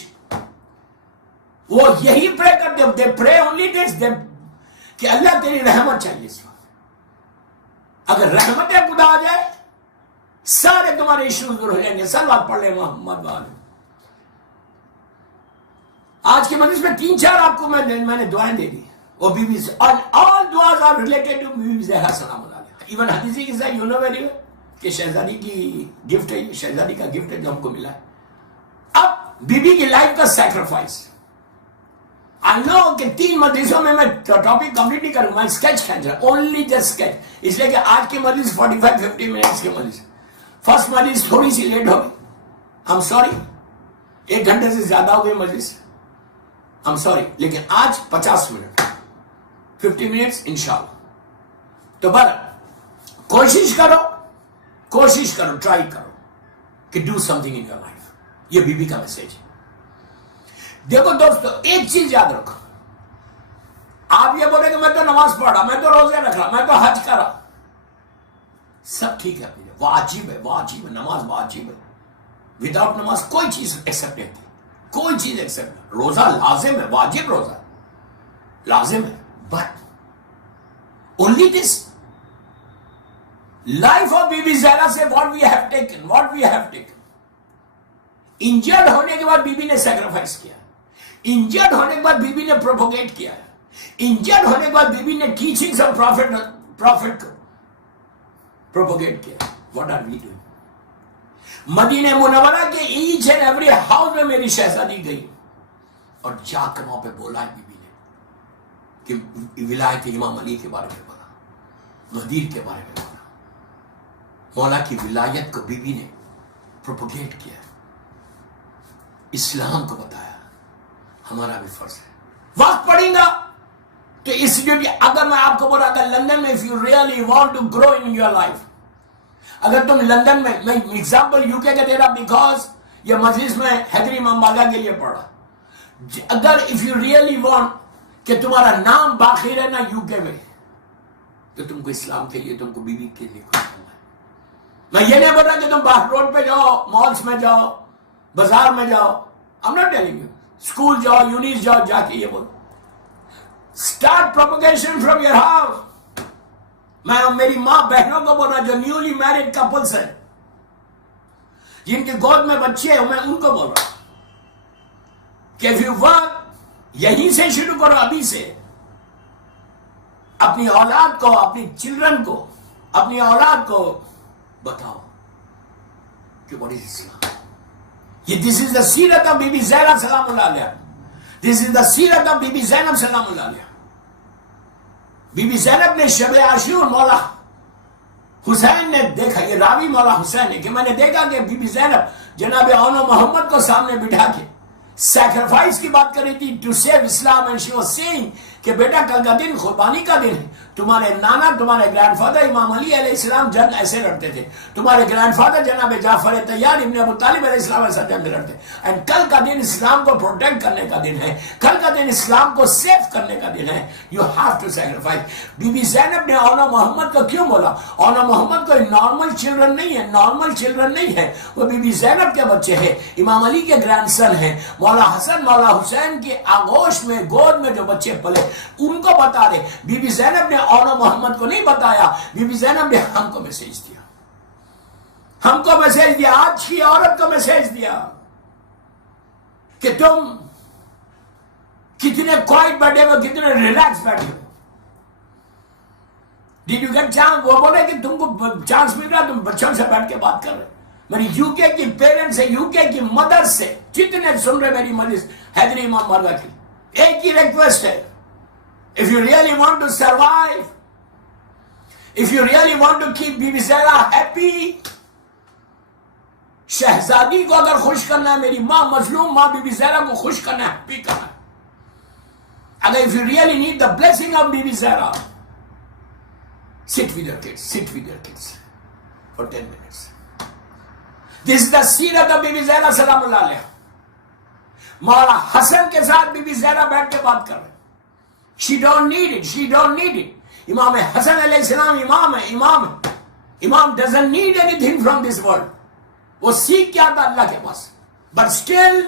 وہ یہی پرے کرتے ہیں، دے پرے اونلی دس، کہ اللہ تیری رحمت چاہیے اس وقت۔ اگر رحمت خدا آ جائے، سارے تمہارے ایشوز دور ہو جائیں گے۔ صلوات پڑھ لیں محمد والے۔ آج کے مجلس میں 3-4 آپ کو میں نے دعائیں دے دی, وہ Bibi all duas are related to Bibi Zahra سلام اللہ علیہ. ایون حدیثی کی ساتھ یو نو ویری ویل کہ شہزادی کی گفٹ ہے, شہزادی کا گفٹ ہے جو ہم کو ملا ہے. اب بی بی کی لائف کا سیکریفائس آئی نو کہ 3 مجلسوں میں ٹاپک کمپلیٹ نہیں کروں, میں اسکیچ کھینچ رہا, اونلی جسٹ اسکیچ, اس لیے کہ آج کی مجلس 45-50 منٹس کی مجلس. فرسٹ مجلس تھوڑی سی لیٹ ہو گئی, I'm sorry, 1 گھنٹے سے زیادہ ہو گئی مجلس, I'm sorry, لیکن آج 50 منٹ 50 منٹس انشاءاللہ. تو کوشش کرو, ٹرائی کرو کہ do some thing in your life. یہ بی بی کا میسج ہے. دیکھو دوستو, ایک چیز یاد رکھو, آپ یہ بولے کہ میں تو نماز پڑھ رہا, میں تو روزے رکھ رہا, میں تو حج کر رہا, سب ٹھیک ہے, واجب ہے, نماز واجب ہے. وداؤٹ نماز کوئی چیز ایکسپٹ نہیں, کوئی چیز ایکسپٹ. روزہ لازم ہے, واجب روزہ لازم ہے, but only this life of Bibi Zahra سے what we have taken. Injured ہونے کے بعد بی بی نے سیکریفائس کیا, انجرڈ ہونے کے بعد بی بی نے پروپوگیٹ کیا, انجرڈ ہونے کے بعد بی بی نے ٹیچنگز آف پروفٹ کو پروپوگیٹ کیا. What are we doing? Medina منورہ کے ایچ اینڈ ایوری ہاؤس میں میری شہزادی گئی اور جا کر وہاں پہ بولا ہے بی بی نے کہ ولایت امام علی کے بارے میں بولا, غدیر کے بارے میں بولا, مولا کی ولایت کو بی بی نے پروپوگیٹ کیا, اسلام کو بتایا. ہمارا بھی فرض ہے. وقت پڑیں گا تو اس لیے اگر میں آپ کو بولا اگر لندن میں if you really want to grow in your life, اگر تم لندن میں ایگزامپل یو کے کا دے رہا بیکاز یہ مجلس میں حیدری امام بارگاہ کے لیے پڑھا, اگر if you really want کہ تمہارا نام باقی رہنا یو کے میں تو تم کو اسلام کے لیے, تم کو بیوی کے لیے کچھ کرنا ہے. میں یہ نہیں بول رہا کہ تم باہر روڈ پہ جاؤ, مالس میں جاؤ, بازار میں جاؤ, I'm not telling you, school جاؤ, یونیس جاؤ, جا کے یہ بولو. Start propagation from your house. میں میری ماں بہنوں کو بول رہا جو نیولی میرڈ کپلس ہیں, جن کی گود میں بچے ہیں, میں ان کو بول رہا کہ if you want, یہیں سے شروع کرو, ابھی سے اپنی اولاد کو, اپنی چلڈرن کو, اپنی اولاد کو بتاؤ کہ what is اسلام. یہ this is the سیرت of بی بی زہرا سلام اللہ علیہ, this is the سیرت of بی بی زینب سلام اللہ علیہ. بی بی زینب نے شب عاشور مولا حسین نے دیکھا, یہ راوی مولا حسین ہے کہ میں نے دیکھا کہ بی بی زینب جناب اون محمد کو سامنے بٹھا کے سیکریفائس کی بات کر رہی تھی to save Islam, and she was saying کہ بیٹا کل کا دن قربانی کا دن ہے. تمہارے نانا, تمہارے گرینڈ فادر امام علی علیہ السلام جنگ ایسے لڑتے تھے, تمہارے گرینڈ فادر جناب جعفر طیار ابن ابو طالب علیہ السلام ایسا جنگ لڑتے, اینڈ کل کا دن اسلام کو پروٹیکٹ کرنے کا دن ہے, کل کا دن اسلام کو سیف کرنے کا دن ہے. You have to sacrifice. Bibi Zainab نے اونا محمد کو کیوں بولا؟ اونا محمد کوئی نارمل چلڈرن نہیں ہے, وہ بی بی زینب کے بچے ہیں, امام علی کے گرینڈ سن ہیں. مولا حسن مولا حسین کے آغوش میں, گود میں جو بچے پلے, ان کو بتا دے. بی بی زینب نے اونا محمد کو نہیں بتایا, بی بی زینب نے ہم کو میسج دیا, ہم کو میسج دیا, آج کی عورت کو میسج دیا کہ تم کتنے کوائٹ بیٹھے ہو, کتنے ریلیکس بیٹھے ہو. Did you get chance? وہ بولے کہ تم کو چانس مل رہا, تم بچوں سے بیٹھ کے بات کر رہے. میری یو کے کی پیرنٹس سے, یو کے کی مدر سے جتنے سن رہے میری مجلس حیدری امام بارگاہ کی, ایک ہی ریکویسٹ ہے, if you really want to survive, if you really want to keep Bibi Zahra happy, شہزادی کو اگر خوش کرنا ہے, میری ماں مظلوم ماں بی بی زہرا کو خوش کرنا ہے, happy کرنا ہے, اگر if you really need the blessing of Bibi Zahra, sit with your kids for 10 minutes. This is the سیرت of بی بی زہرا سلام اللہ علیہ. مولا حسن کے ساتھ بی بی زہرا بیٹھ کے بات کر رہے. She don't need it. امام حسن علیہ السلام امام ہے. امام doesn't need anything from this world. وہ سیکھ کیا تھا اللہ کے پاس, but still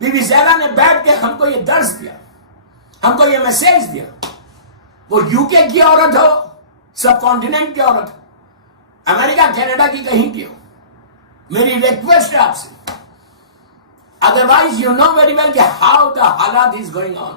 Bibi Zahra نے بیٹھ کے ہم کو یہ درس دیا, ہم کو یہ میسج دیا. وہ یو کے کی عورت ہو, سب کانٹیننٹ کی عورت ہو, امریکہ کینیڈا کی کہیں کی ہو, میری ریکویسٹ ہے آپ سے, Otherwise, you know very well how the halat is going on.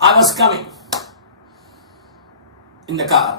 I was coming in the car.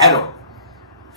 Harrow.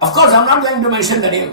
Of course, I'm not going to mention the name.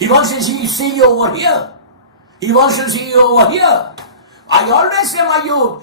He wants to see you over here. He wants to see you over here. I always say my youth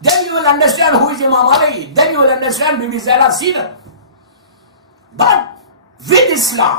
Then you will understand who is Imam Ali. Then you will understand Bibi Zahra Seerat. But with Islam,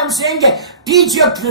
I'm saying teach your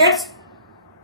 kids,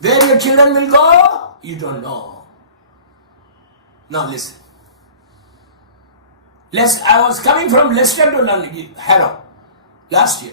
Where your children will go, you don't know. Now listen. I was coming from Leicester to London, Harrow, last year.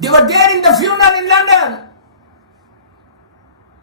They were there in the funeral in London.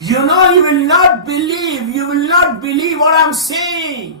You know, you will not believe what I'm saying.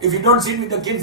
If you don't sit with the kids,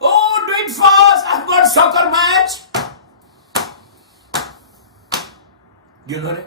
Oh, do it fast. I've got soccer match. You know it?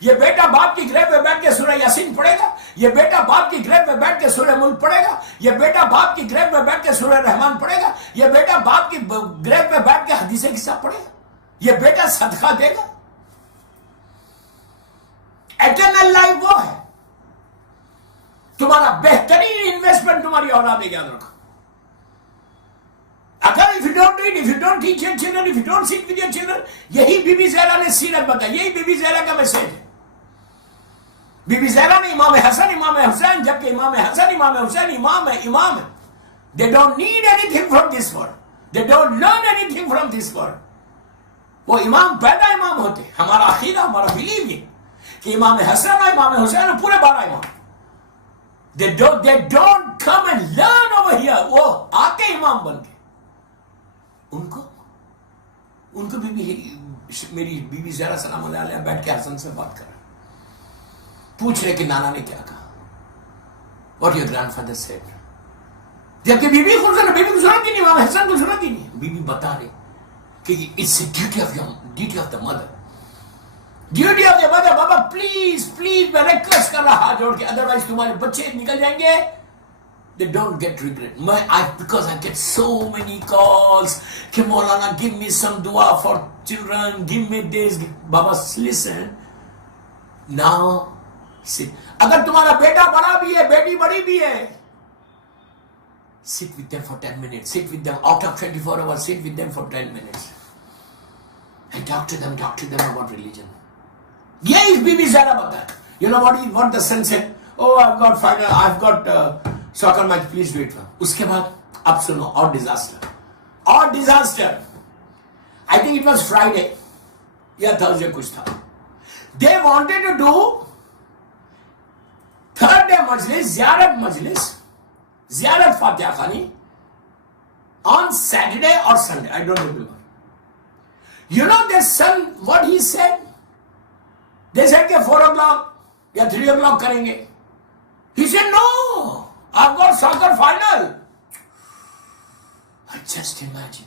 یہ بیٹا باپ کی گریو میں بیٹھ کے سورہ یاسین پڑھے گا, یہ بیٹا باپ کی گریو میں بیٹھ کے سورہ ملک پڑھے گا, یہ بیٹا باپ کی گریو میں بیٹھ کے سورہ رحمان پڑھے گا, یہ بیٹا باپ کی گریو میں بیٹھ کے حدیث قصہ پڑھے گا, یہ بیٹا صدقہ دے گا. ایٹرنل لائف وہ ہے. تمہارا بہترین انویسٹمنٹ تمہاری اولاد ہے, یاد رکھو. اگر if you don't read, if you don't teach your children, if you don't sit with your children, یہی بی بی زہرا نے سیرت بتائی, یہی بی بی زہرا کا میسج ہے. بی بی زہرا نے امام حسن امام حسین, جبکہ امام حسن امام حسین امام ہے. They don't need anything from this world. They don't learn anything from this world. وہ امام پیدا امام ہوتے. ہمارا عقیدہ, ہمارا بلیو یہ کہ امام حسن اور امام حسین اور پورے 12 امام, They don't come and learn over here. وہ آتے امام بن کے. ان کو میری بی بی زہرا سلام اللہ علیہ بیٹھ کے حسن سے بات کر رہے, پوچھ رہے کہ نانا نے کیا کہا, what your grandfather said. جبکہ بی بی کو ضرورت ہی نہیں, امام حسن کو ضرورت ہی نہیں. بی بی بتا رہے کہ it's a duty of the mother. Duty of the mother. بابا پلیز میں ریکویسٹ کر رہا ہاتھ جوڑ کے, ادروائز تمہارے بچے نکل جائیں گے. They don't get regret. Because I get so many calls کہ مولانا give me some dua for children, give me this. Baba listen now. اگر تمہارا بیٹا بڑا بھی ہے, بیٹی بڑی بھی ہے, sit with them for 10 minutes. Sit with them out of 24 hours. Sit with them for 10 minutes and talk to them about religion. یہ اس بی بی زہرا بتا ہے. You know what the son said? Oh, I've got soccer match, please do it. اس کے بعد اب سنو اور disaster. I think it was Friday یا Thursday کچھ تھا. They wanted to do third day مجلس, زیارت فاتحہ خانی on Saturday or Sunday. I don't remember. You know their son, what he said? They said کہ 4 o'clock یا 3 o'clock کریں گے. He said no, I've got soccer final. I just imagine.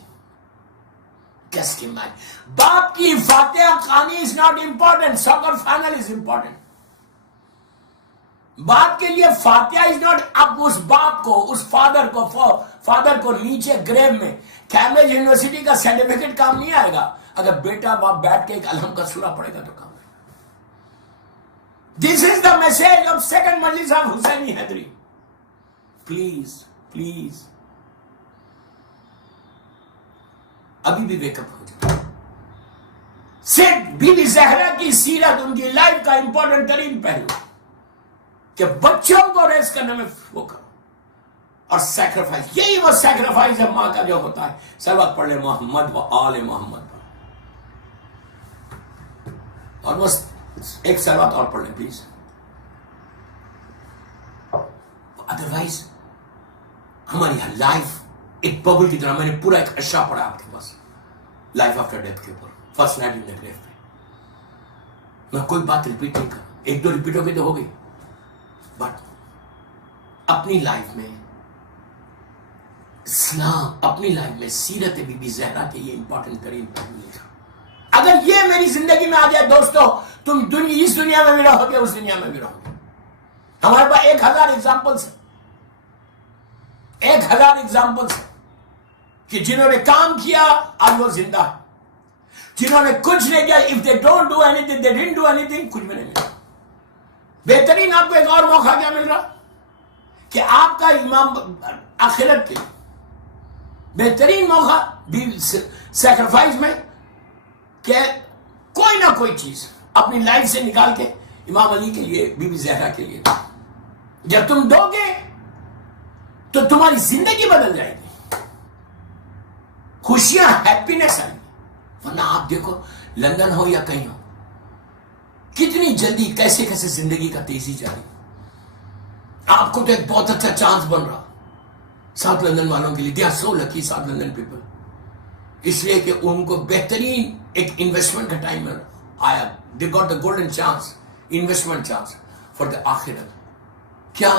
باپ کی فاتحہ خوانی is not important, soccer final is important. باپ کے لیے فاتحہ is not. اب اس باپ کو, اس فادر کو نیچے گریو میں کیمبرج یونیورسٹی کا سرٹیفکیٹ کام نہیں آئے گا اگر بیٹا باپ بیٹھ کے ایک الحم کا سورہ پڑے گا تو کام. This is the message of second majlis of Hussaini Haidari. Please. ابھی بھی ویک اپ ہو جائے. صرف بی بی زہرا کی سیرت ان کی لائف کا امپورٹنٹ ترین پہلو کہ بچوں کو ریس کرنے میں وہ کرو. اور سیکریفائز, یہی وہ سیکریفائز ہے ماں کا جو ہوتا ہے. سبق پڑھ لے محمد و آل محمد. اور بس ایک سلوات اور پڑھ لیں پلیز. ادروائز ہماری لائف ایک ببل کی طرح. میں نے پورا ایک اشعہ پڑھا آپ کے پاس لائف آفٹر ڈیتھ کے اوپر, فرسٹ نائٹ ان دی گریو پہ. میں کوئی بات ریپیٹ نہیں کر, 1-2 ریپیٹ ہو گئی تو ہو گئی. بٹ اپنی لائف میں اسلام, اپنی لائف میں سیرت بی بی زہرا کے یہ امپورٹنٹ ترین پہلو لکھا. اگر یہ میری زندگی میں آ جائے دوستو, تم اس دنیا میں بھی رہو گے, اس دنیا میں بھی رہو گے. ہمارے پاس 1000 ایگزامپلس ہیں, 1000 ایگزامپلس ہیں کہ جنہوں نے کام کیا آج وہ زندہ ہے, جنہوں نے کچھ نہیں کیا. if they don't do anything, they didn't do anything, کچھ بھی نہیں ملا. بہترین آپ کو ایک اور موقع کیا مل رہا کہ آپ کا امام آخرت کے بہترین موقع سیکریفائز میں کہ کوئی نہ کوئی چیز اپنی لائف سے نکال کے امام علی کے لیے, بی بی زہرا کے لیے. جب تم دو گے تو تمہاری زندگی بدل جائے گی, خوشیاں, ہیپینس آئے گی. ورنہ آپ دیکھو لندن ہو یا کہیں ہو, کتنی جلدی کیسے زندگی کا تیزی جاری. آپ کو تو ایک بہت اچھا چانس بن رہا ساؤتھ لندن والوں کے لیے. They are so lucky south London people, اس لیے کہ ان کو بہترین ایک انویسٹمنٹ کا ٹائم آیا. They got the golden chance, investment chance for the آخرت. کیا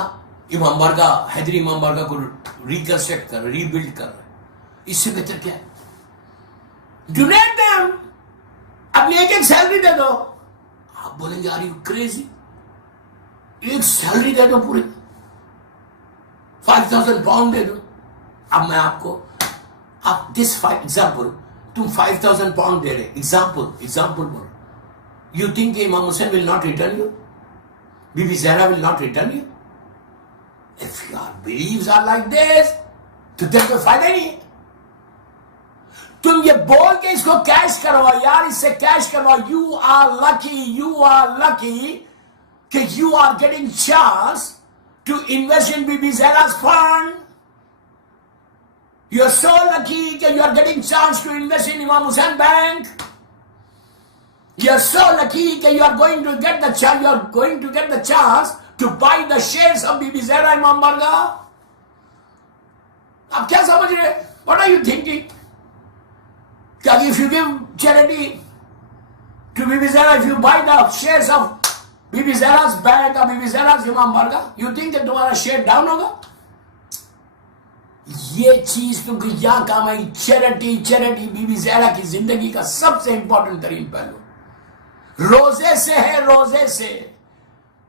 امام بارگاہ, حیدری امام بارگاہ کو ریکنسٹرکٹ کر, ری بلڈ کر رہے. اس سے بہتر کیا ہے؟ ڈونیٹ دیم, اپنی ایک سیلری دے دو. آپ بولیں گے آر یو کریزی؟ ایک سیلری دے دو پوری 5,000 پاؤنڈ دے دو. اب میں آپ کو دس ایگزامپل، تم 5,000 پاؤنڈ دے رہے، ایگزامپل بولو. You think Imam Hussain will not return you? Bibi Zahra will not return you? If your beliefs are like this, تو تیرے کوئی فائدہ نہیں ہے. تم یہ بول کے اس کو کیش کروا یار، اس سے کیش کروا. یو آر لکی کہ you are getting chance to invest in Bibi زہرا's fund. You are so lucky that you are getting chance to invest in Imam Hussain Bank. You are so lucky that you are going to get the chance to buy the shares of Bibi Zahra Imam Barga. آپ کیا سمجھ رہے؟ What are you thinking? کہ if you give charity to Bibi Zahra, if you buy the shares of Bibi Zahra's bank or Bibi Zahra's Imam Barga, you think that تمہارا share down ہوگا؟ یہ چیز تم کو یہاں کام آئی. چیریٹی بی بی زہرا کی زندگی کا سب سے امپورٹنٹ ترین پہلو روزے سے ہے. روزے سے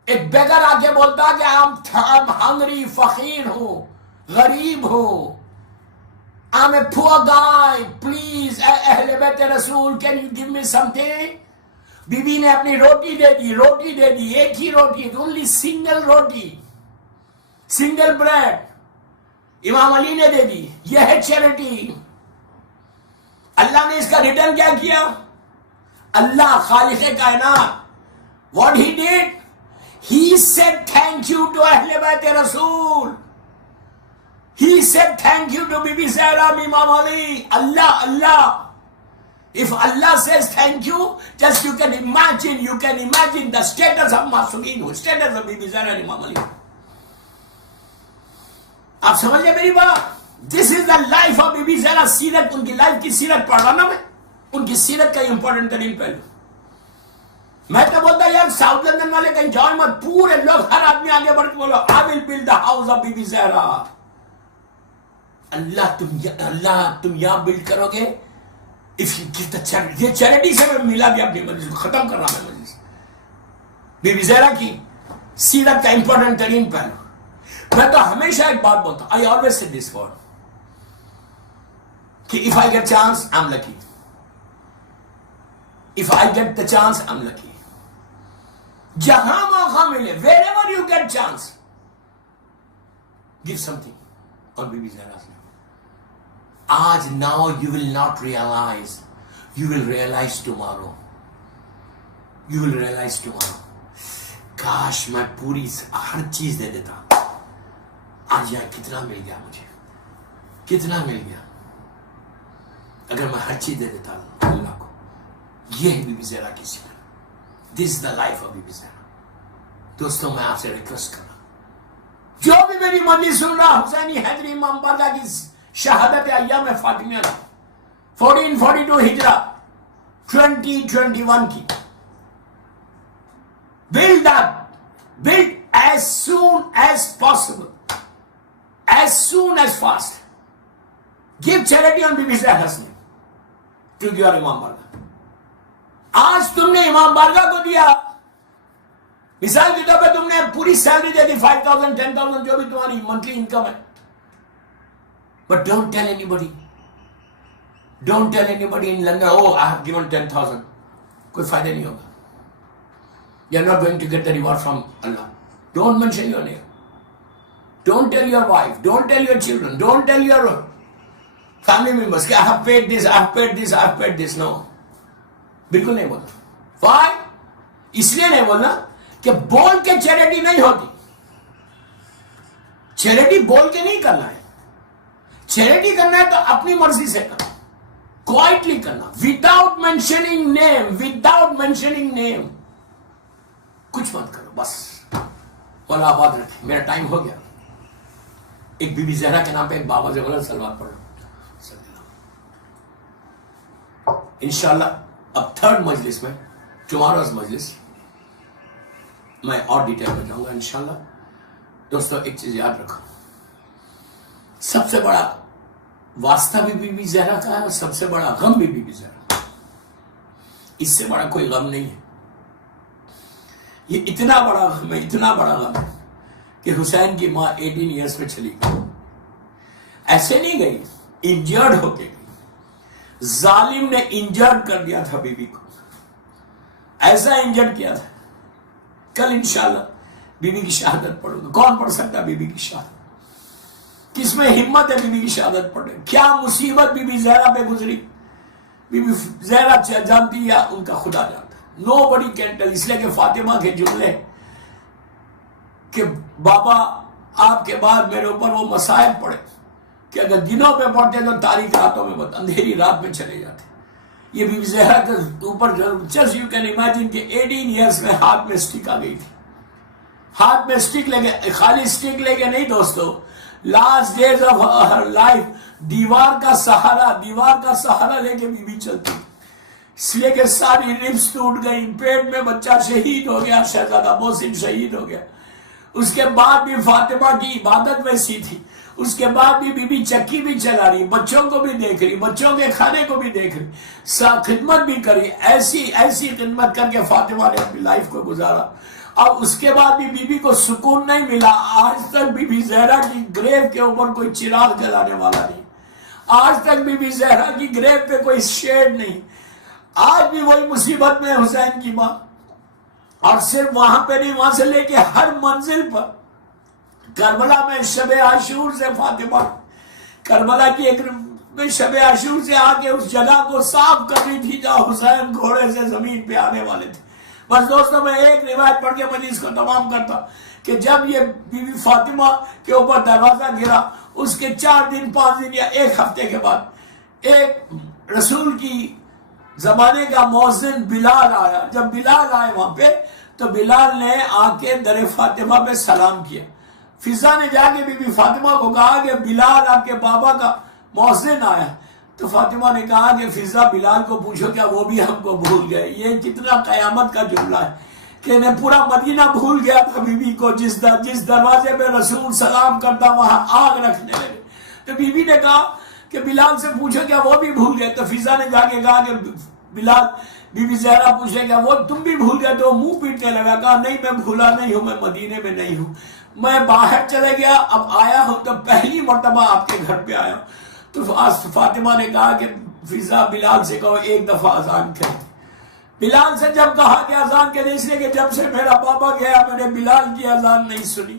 ایک بیگر آ کے بولتا کہ I'm hungry, فقیر ہوں, غریب ہوں, I'm a poor guy, please اہل بیت رسول can you give me something. Bibi نے اپنی روٹی دے دی, ایک ہی روٹی, only single روٹی, single bread. امام علی نے دے دی. یہ ہے چیریٹی. اللہ نے اس کا ریٹرن کیا کیا؟ اللہ خالق کائنات what he did, he said thank you to اہل بیت رسول, he said thank you to Bibi Zahra, Imam Ali. Allah. If Allah says thank you, just you can imagine the status of Masumin, status of Bibi Zahra and Imam Ali. آپ سمجھ لیں میری بات؟ This is the life of Bibi Zahra. سیرت, ان کی life کی سیرت پڑھ رہا نا میں, ان کی سیرت کا امپورٹنٹ ترین پہلو. میں تو بولتا یار ساؤتھ لندن والے کہیں جاؤ مت, پورے لوگ ہر آدمی آگے بڑھ کے بولو I will build the house of Bibi Zahra. Allah تم یہاں بلڈ کرو گے. If you give the charity, یہ چیریٹی سے میں ملا بھی اپنی مجلس کو ختم کر رہا میں مجلس. بی بی زہرا کی سیرت کا امپورٹنٹ ترین پہلو. میں تو ہمیشہ ایک بات بولتا ہوں, I always say this word, کہ if I get chance, I'm lucky. If I get the chance, I'm lucky. جہاں موقع ملے, wherever you get chance, give something on Bibi Zahra's name. آج now you will not realize, you will realize tomorrow. You will realize tomorrow. کاش میں پوری ہر چیز دے دیتا. آج یہاں کتنا مل گیا مجھے, کتنا مل گیا اگر میں ہر چیز دے دیتا اللہ کو. یہ ہے بی بی زہرا کی سیرت. This is the life of Bibi Zahra. دوستوں میں آپ سے ریکویسٹ کر رہا ہوں, جو بھی میری مجلس سن رہا, حسینی حیدری امام بارگاہ کی شہادت ایام فاطمیہ 1442 ہجرہ 2021 کی, build as soon as possible, as soon as fast. Give charity on Bibi Zahra's name to your Imam Barga. آج تم نے امام بارگاہ کو دیا, مثال کے طور پہ تم نے پوری سیلری دے دی 5,000 10,000 جو بھی تمہاری منتھلی انکم ہے. But don't tell anybody. Don't tell anybody in London, oh I have given 10,000. کوئی فائدہ نہیں ہوگا. You are not going to get the reward from Allah. Don't mention your name. Don't tell your wife, don't tell your children, don't tell your family members, I have paid this, I have paid this, I have paid this. No. بالکل نہیں بولنا. Why? اس لیے نہیں بولنا کہ بول کے charity نہیں ہوتی. چیریٹی بول کے نہیں کرنا ہے. چیریٹی کرنا ہے تو اپنی مرضی سے کرنا, کوائٹلی کرنا, without mentioning name. کچھ مت کرو بس. اللہ آباد رکھے. میرا ٹائم ہو گیا. ایک بی بی زہرا کے نام پہ ایک بابا زغلل صلوات پڑھ لو. انشاءاللہ اب تھرڈ مجلس میں, ٹماروز مجلس میں اور ڈیٹیل میں جاؤں گا انشاءاللہ. دوستو ایک چیز یاد رکھو, سب سے بڑا واسطہ بھی بی بی زہرا کا ہے اور سب سے بڑا غم بھی بی بی زہرا. اس سے بڑا کوئی غم نہیں ہے. یہ اتنا بڑا غم ہے، اتنا بڑا غم ہے کہ حسین کی ماں 18 ایئرس میں چلی گئی. ایسے نہیں گئی، انجرڈ ہو کے گئی. ظالم نے انجرڈ کر دیا تھا بی بی کو، ایسا انجرڈ کیا تھا. کل انشاءاللہ بی بی کی شہادت پڑھو گے. کون پڑھ سکتا بی بی کی شہادت؟ کس میں ہمت ہے بی بی کی شہادت پڑھنے؟ کیا مصیبت بی بی زہرا پہ گزری، بی بی زہرا جانتی یا ان کا خدا جانتا. نو بڑی کین ٹیل. اس لیے کہ فاطمہ کے جملے کہ بابا آپ کے بعد میرے اوپر وہ مصائب پڑے کہ اگر دنوں پہ پڑھتے تو تاریک راتوں میں اندھیری رات میں چلے جاتے. یہ بی بی زہرا کے اوپر جسٹ یو کین امیجن کہ 18 ایئرس میں ہاتھ میں اسٹک آ گئی تھی. ہاتھ میں اسٹک لے کے، خالی اسٹک لے کے نہیں دوستو، last days of her life دیوار کا سہارا لے کے بی بی چلتی. اس لیے کہ ساری ربس ٹوٹ گئی، پیٹ میں بچہ شہید ہو گیا، شہزادہ محسن شہید ہو گیا. اس کے بعد بھی فاطمہ کی عبادت ویسی تھی. اس کے بعد بھی بی بی چکی بھی چلا رہی، بچوں کو بھی دیکھ رہی، بچوں کے کھانے کو بھی دیکھ رہی، خدمت بھی کری. ایسی خدمت کر کے فاطمہ نے اپنی لائف کو گزارا. اب اس کے بعد بھی بی بی کو سکون نہیں ملا. آج تک بی بی زہرا کی گریو کے اوپر کوئی چراغ جلانے والا نہیں. آج تک بی بی زہرا کی گریو پہ کوئی شیڈ نہیں. آج بھی وہی مصیبت میں حسین کی ماں. اور صرف وہاں پہ نہیں، وہاں سے لے کے ہر منزل پر. کربلا میں شب عاشور سے فاطمہ کربلا کی ایک شب عاشور سے آ کے اس جگہ کو صاف کر رہی تھی جہاں حسین گھوڑے سے زمین پہ آنے والے تھے. بس دوستوں میں ایک روایت پڑھ کے میں اس کو تمام کرتا کہ جب یہ بی بی فاطمہ کے اوپر دروازہ گرا، اس کے 4 دن 5 دن یا ایک ہفتے کے بعد ایک رسول کی زمانے کا مؤذن بلال آیا. جب بلال آئے وہاں پہ تو بلال نے آ کے در فاطمہ پہ سلام کیا. فضا نے جا کے بی بی فاطمہ کو کہا کہ بلال آپ کے بابا کا مؤذن آیا. تو فاطمہ نے کہا کہ فضا بلال کو پوچھو کیا وہ بھی ہم کو بھول گئے. یہ کتنا قیامت کا جملہ ہے کہ انہیں پورا مدینہ بھول گیا تھا بی بی کو. جس دروازے پہ رسول سلام کرتا وہاں آگ رکھنے لگے. تو بی بی نے کہا کہ بلال سے پوچھو کیا وہ بھی بھول گئے. تو فضا نے جا کے کہا کہ بلال بی بی زہرا پوچھے کیا وہ تم بھی بھول گئے. تو منہ پیٹنے لگا، کہا نہیں میں بھولا نہیں ہوں، میں مدینے میں نہیں ہوں، میں باہر چلے گیا، اب آیا ہوں تو پہلی مرتبہ آپ کے گھر پہ آیا ہوں. تو فاطمہ نے کہا کہ فضا بلال سے کہو ایک دفعہ اذان کرے. بلال سے جب کہا کہ اذان کرے، اس لیے کہ جب سے میرا بابا گیا میں نے بلال کی اذان نہیں سنی.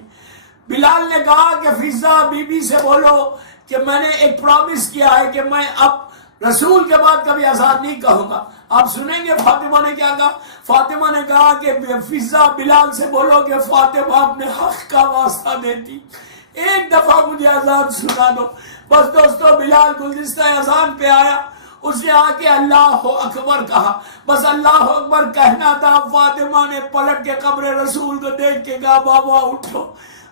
بلال نے کہا کہ فضا بی بی سے بولو کہ میں نے ایک پرامس کیا ہے کہ میں اب رسول کے بعد کبھی اذان نہیں کہوں گا. آپ سنیں گے فاطمہ نے کیا کہا. فاطمہ نے کہا کہ فضا بلال سے بولو کہ فاطمہ اپنے حق کا واسطہ دیتی، ایک دفعہ مجھے اذان سنا دو. بس دوستو بلال گلدستہ اذان پہ آیا، اس نے آ کے اللہ اکبر کہا. بس اللہ اکبر کہنا تھا. فاطمہ نے پلٹ کے قبر رسول کو دیکھ کے کہا بابا اٹھو.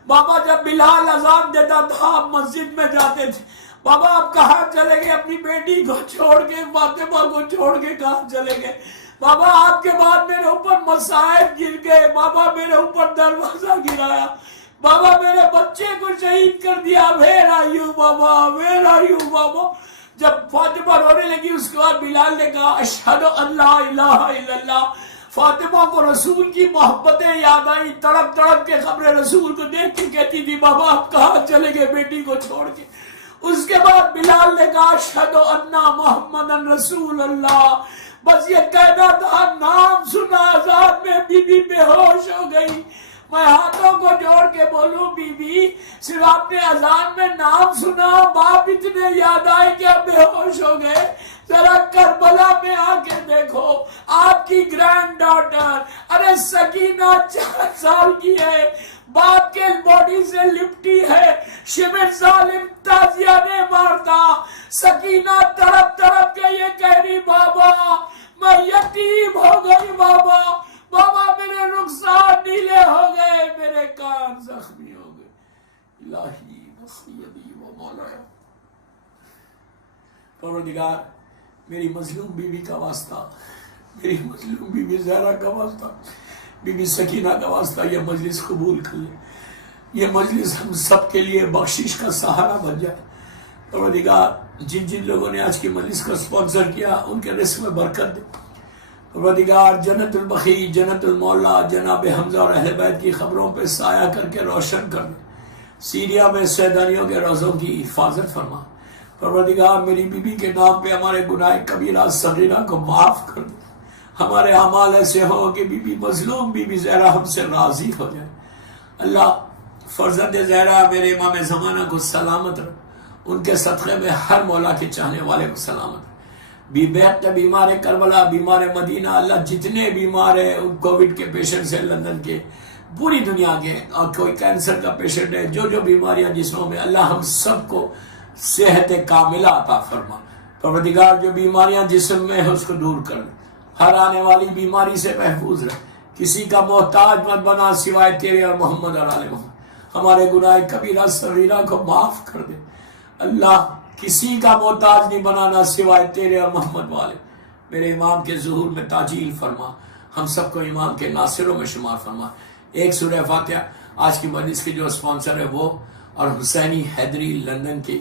بابا جب بلال اذان دیتا تھا آپ مسجد میں جاتے تھے. بابا آپ کہاں چلے گئے؟ اپنی بیٹی کو چھوڑ کے، فاطمہ کو چھوڑ کے کہاں چلے گئے؟ بابا آپ کے بعد میرے اوپر مصائب گر گئے. بابا میرے اوپر دروازہ گرایا. بابا میرے بچے کو شہید کر دیا. ویر آر یو بابا، ویر آر یو بابا. جب فاطمہ رونے لگی اس کے بعد بلال نے کہا اشہد ان لا الہ الا اللہ. فاطمہ کو رسول کی محبتیں یاد آئی، تڑپ تڑپ کے قبر رسول کو دیکھ کے کہتی تھی بابا آپ کہاں چلے گئے بیٹی کو چھوڑ کے. اس کے بعد بلال نے کہا اشہد ان محمدن رسول اللہ. بس یہ کہنا تھا، نام سنا اذان میں بی بی بے ہوش ہو گئی. میں ہاتھوں کو جوڑ کے بولوں بی بی صرف آپ نے اذان میں نام سنا، باپ اتنے یاد آئے کہ آپ بے ہوش ہو گئے. ذرا کربلا میں آ کے دیکھو آپ کی گرینڈ ڈاٹر، ارے سکینہ 4 سال کی ہے، باپ کے باڈی سے لپٹی ہے. شمر ظالم تازیہ نے مارتا. سکینہ تڑپ تڑپ کے یہ کہہ رہی بابا میں یتیم ہو گئی، بابا بابا میرے رخسار نیلے ہو گئے، میرے کان زخمی ہو گئے. الہی وسیدی و مولایا، پروردگار میری مظلوم بیوی کا واسطہ، میری مظلوم بیوی زہرا کا واسطہ، بی بی سکینہ کا واسطہ یہ مجلس قبول کر لے. یہ مجلس ہم سب کے لیے بخشش کا سہارا بن جائے. پروردگار جن جن لوگوں نے آج کی مجلس کو سپانسر کیا ان کے رزق میں برکت دے. پروردگار جنت البقیع، جنت المولا جناب حمزہ اور اہل بیت کی خبروں پہ سایہ کر کے روشن کر دے۔ سیریا میں سیدانیوں کے روزوں کی حفاظت فرما۔ پروردگار میری بیوی کے نام پہ ہمارے گناہ کبیرہ صغیرہ کو معاف کر دے۔ ہمارے اعمال ایسے ہو کہ بی بی مظلوم بی بی زہرا ہم سے راضی ہو جائے۔ اللہ فرزند زہرا میرے امام زمانہ کو سلامت رکھ، ان کے صدقے میں ہر مولا کے چاہنے والے کو سلامت رکھ۔ بی بیت بیمار کربلا، بیمار مدینہ، اللہ جتنے بیمار ہیں ان کووڈ کے پیشنٹس ہیں لندن کے، پوری دنیا کے، اور کوئی کینسر کا پیشنٹ ہے، جو جو بیماریاں جسموں میں، اللہ ہم سب کو صحت کاملہ عطا فرما۔ پروردگار جو بیماریاں جسم میں ہے اس کو دور کر دے، ہر آنے والی بیماری سے محفوظ رہ، کسی کا محتاج مت بنا سوائے تیرے اور محمد اور آل محمد۔ ہمارے گناہ کبیرہ صغیرہ کو معاف کر دے اللہ، کسی کا محتاج نہیں بنانا سوائے تیرے اور محمد والے۔ میرے امام کے ظہور میں تاجیل فرما، ہم سب کو امام کے ناصروں میں شمار فرما۔ ایک سورہ فاتحہ آج کی مجلس کے جو اسپانسر ہے وہ، اور حسینی حیدری لندن کے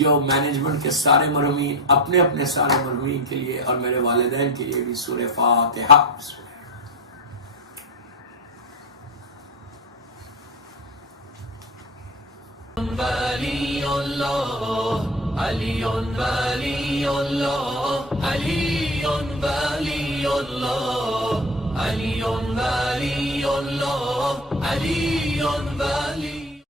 جو مینجمنٹ کے سارے مرحومین، اپنے اپنے سارے مرحومین کے لیے اور میرے والدین کے لیے بھی سورہ فاتحہ۔ ولی اللہ علی ولی اللہ علی ولی اللہ علی ولی اللہ علی ولی